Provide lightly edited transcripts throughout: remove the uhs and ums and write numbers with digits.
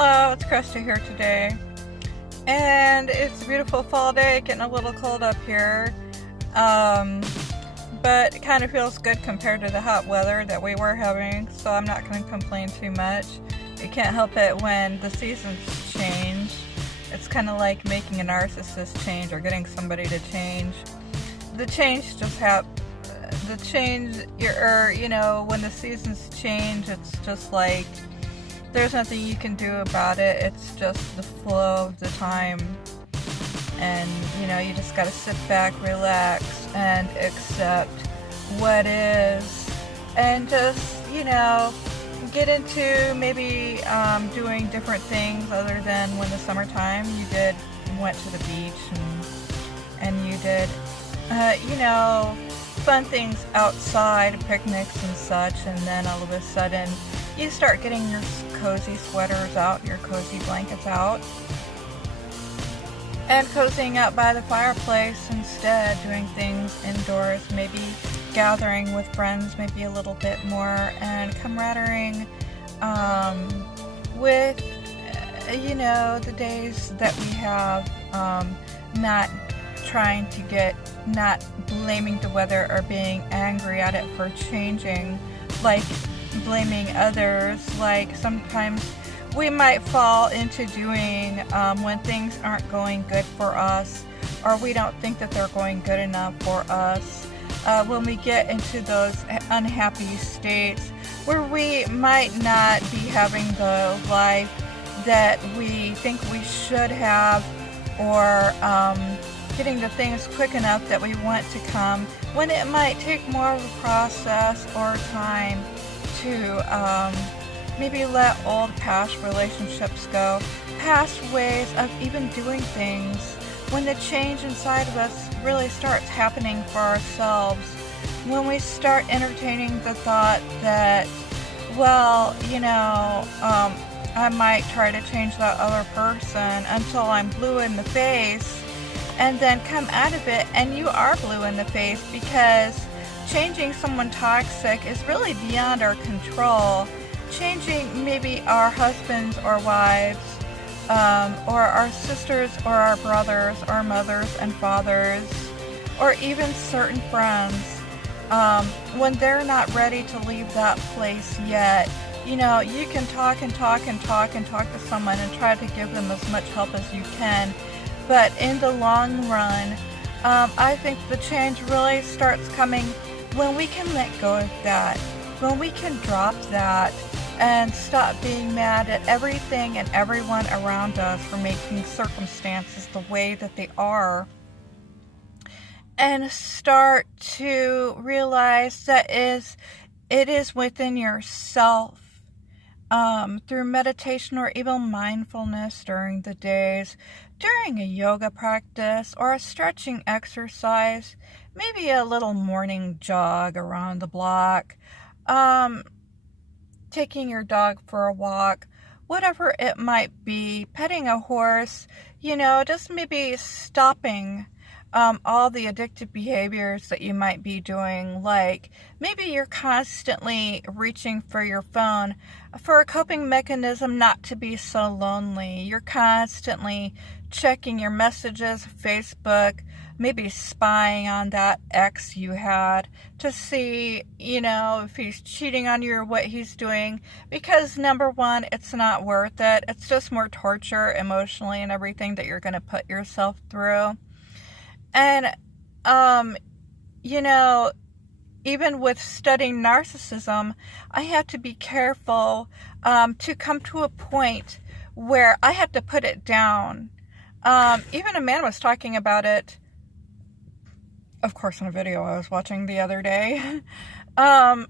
Hello, it's Krista here today, and it's a beautiful fall day, getting a little cold up here, but it kind of feels good compared to the hot weather that we were having, so I'm not going to complain too much. You can't help it when the seasons change. It's kind of like making a narcissist change or getting somebody to change. The change just when the seasons change, it's just like there's nothing you can do about it. It's just the flow of the time, and you just gotta sit back, relax, and accept what is, and just get into maybe doing different things other than when the summertime you went to the beach and you did fun things outside, picnics and such, and then all of a sudden you start getting your cozy sweaters out, your cozy blankets out, and cozying out by the fireplace instead, doing things indoors, maybe gathering with friends maybe a little bit more, and camaraderie with the days that we have, not blaming the weather or being angry at it for changing, like blaming others. Like sometimes we might fall into doing when things aren't going good for us, or we don't think that they're going good enough for us. When we get into those unhappy states where we might not be having the life that we think we should have, or getting the things quick enough that we want to come, when it might take more of a process or time to maybe let old past relationships go, past ways of even doing things, when the change inside of us really starts happening for ourselves, when we start entertaining the thought that, I might try to change that other person until I'm blue in the face, and then come out of it and you are blue in the face, because changing someone toxic is really beyond our control. Changing maybe our husbands or wives, or our sisters or our brothers or mothers and fathers, or even certain friends, when they're not ready to leave that place yet. You can talk to someone and try to give them as much help as you can, but in the long run, I think the change really starts coming when we can let go of that, when we can drop that and stop being mad at everything and everyone around us for making circumstances the way that they are, and start to realize that it is within yourself, through meditation or even mindfulness during the days, during a yoga practice or a stretching exercise, maybe a little morning jog around the block, taking your dog for a walk, whatever it might be, petting a horse, just maybe stopping all the addictive behaviors that you might be doing. Like maybe you're constantly reaching for your phone for a coping mechanism not to be so lonely. You're constantly checking your messages, Facebook, maybe spying on that ex you had to see, if he's cheating on you or what he's doing, because number one, it's not worth it. It's just more torture emotionally and everything that you're going to put yourself through. And, even with studying narcissism, I had to be careful to come to a point where I had to put it down. Even a man was talking about it, of course, in a video I was watching the other day, that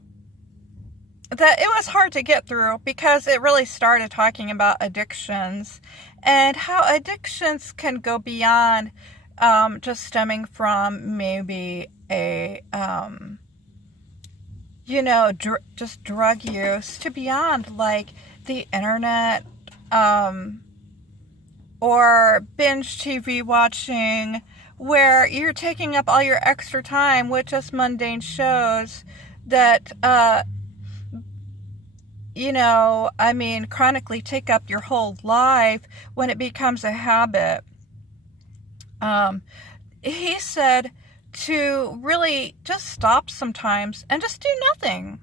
it was hard to get through, because it really started talking about addictions and how addictions can go beyond just stemming from maybe a, just drug use, to beyond like the internet, or binge TV watching, where you're taking up all your extra time with just mundane shows that chronically take up your whole life when it becomes a habit. He said to really just stop sometimes and just do nothing.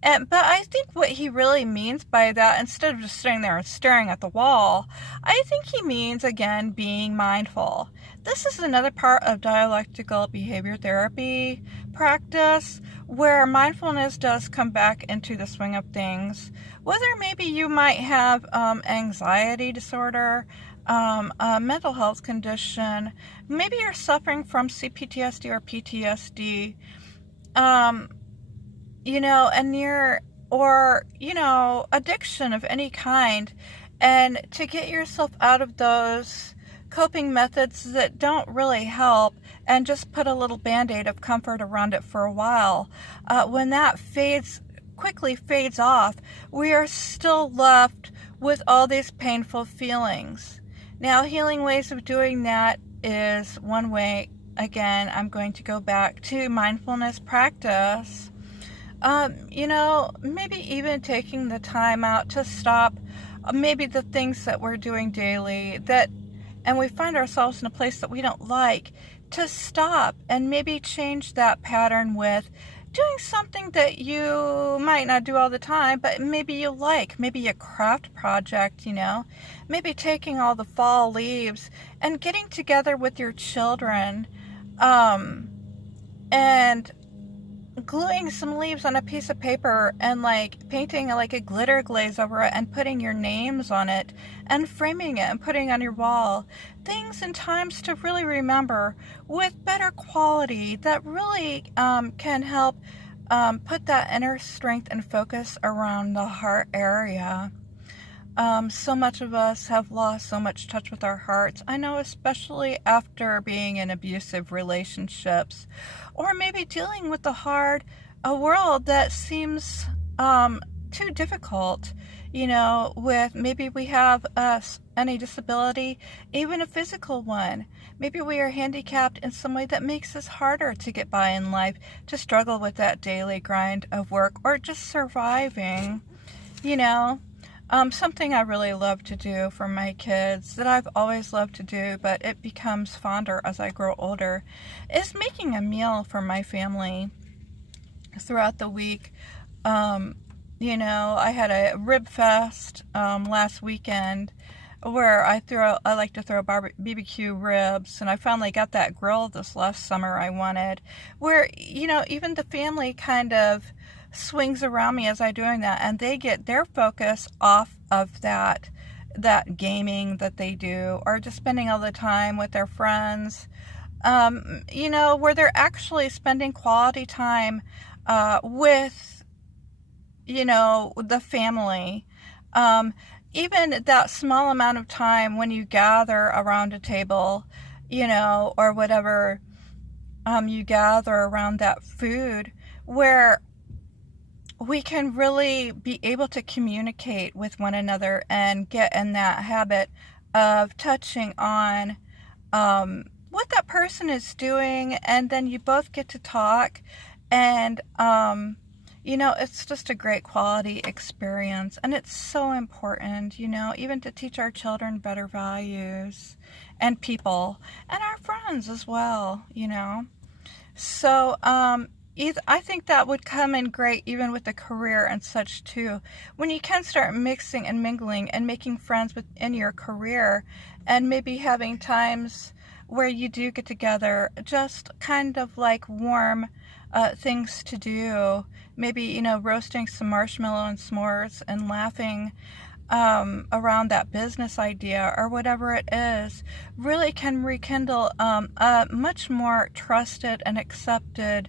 But I think what he really means by that, instead of just sitting there and staring at the wall, I think he means, again, being mindful. This is another part of dialectical behavior therapy practice where mindfulness does come back into the swing of things. Whether maybe you might have anxiety disorder, a mental health condition, maybe you're suffering from CPTSD or PTSD, addiction of any kind, and to get yourself out of those coping methods that don't really help and just put a little band-aid of comfort around it for a while. When that quickly fades off, we are still left with all these painful feelings. Now, healing ways of doing that is one way. Again, I'm going to go back to mindfulness practice. Maybe even taking the time out to stop maybe the things that we're doing daily and we find ourselves in a place that we don't like, to stop and maybe change that pattern with doing something that you might not do all the time, but maybe you like, maybe a craft project, maybe taking all the fall leaves and getting together with your children, and gluing some leaves on a piece of paper and painting a glitter glaze over it and putting your names on it and framing it and putting it on your wall. Things and times to really remember with better quality that really can help put that inner strength and focus around the heart area. So much of us have lost so much touch with our hearts. I know, especially after being in abusive relationships, or maybe dealing with a world that seems too difficult, with maybe we have any disability, even a physical one. Maybe we are handicapped in some way that makes us harder to get by in life, to struggle with that daily grind of work or just surviving, Something I really love to do for my kids, that I've always loved to do, but it becomes fonder as I grow older, is making a meal for my family throughout the week. I had a rib fest last weekend where I like to throw BBQ ribs, and I finally got that grill this last summer I wanted, where, even the family kind of swings around me as I'm doing that, and they get their focus off of that gaming that they do, or just spending all the time with their friends, where they're actually spending quality time with, the family. Even that small amount of time when you gather around a table, or whatever, you gather around that food, where we can really be able to communicate with one another and get in that habit of touching on what that person is doing, and then you both get to talk, and it's just a great quality experience, and it's so important, even to teach our children better values, and people, and our friends as well, So, I think that would come in great even with a career and such too. When you can start mixing and mingling and making friends within your career, and maybe having times where you do get together, just kind of warm things to do. Maybe, roasting some marshmallow and s'mores and laughing around that business idea or whatever it is, really can rekindle a much more trusted and accepted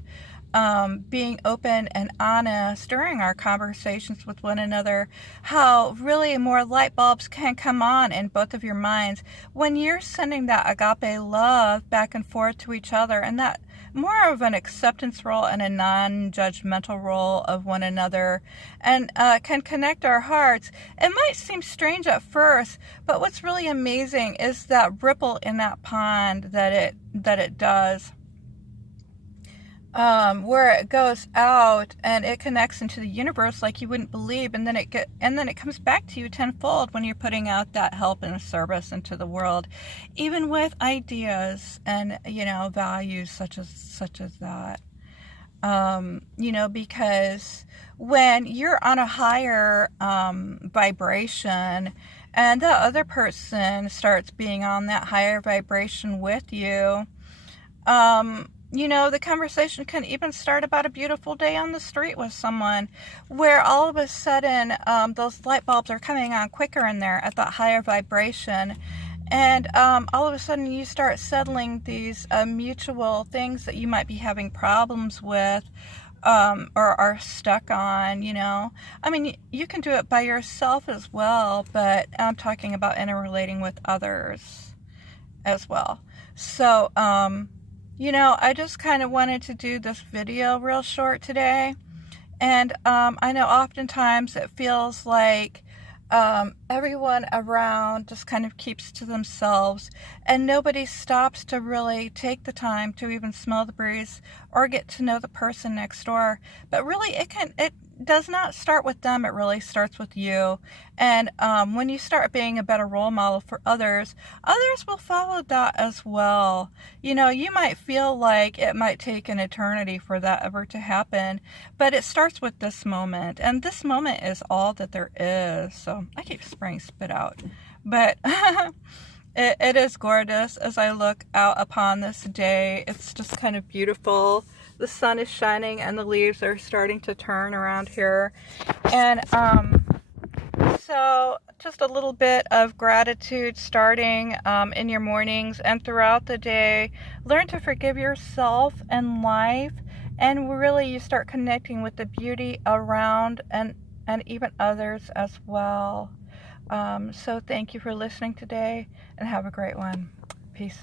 being open and honest during our conversations with one another, how really more light bulbs can come on in both of your minds when you're sending that agape love back and forth to each other, and that more of an acceptance role and a non-judgmental role of one another, and can connect our hearts. It might seem strange at first, but what's really amazing is that ripple in that pond that it does. where it goes out and it connects into the universe like you wouldn't believe, and then it comes back to you tenfold when you're putting out that help and service into the world, even with ideas and values such as that. Because when you're on a higher vibration and the other person starts being on that higher vibration with you, the conversation can even start about a beautiful day on the street with someone, where all of a sudden those light bulbs are coming on quicker in there at that higher vibration. And all of a sudden you start settling these mutual things that you might be having problems with, or are stuck on. I mean, you can do it by yourself as well, but I'm talking about interrelating with others as well. So, I just kind of wanted to do this video real short today. And I know oftentimes it feels like everyone around just kind of keeps to themselves, and nobody stops to really take the time to even smell the breeze or get to know the person next door. But really, it does not start with them. It really starts with you. And when you start being a better role model for others will follow that as well. You might feel like it might take an eternity for that ever to happen, but it starts with this moment, and this moment is all that there is. So I keep spraying spit out, but it is gorgeous as I look out upon this day. It's just kind of beautiful. The sun is shining and the leaves are starting to turn around here. And so just a little bit of gratitude starting in your mornings and throughout the day. Learn to forgive yourself and life, and really you start connecting with the beauty around and even others as well. So thank you for listening today, and have a great one. Peace.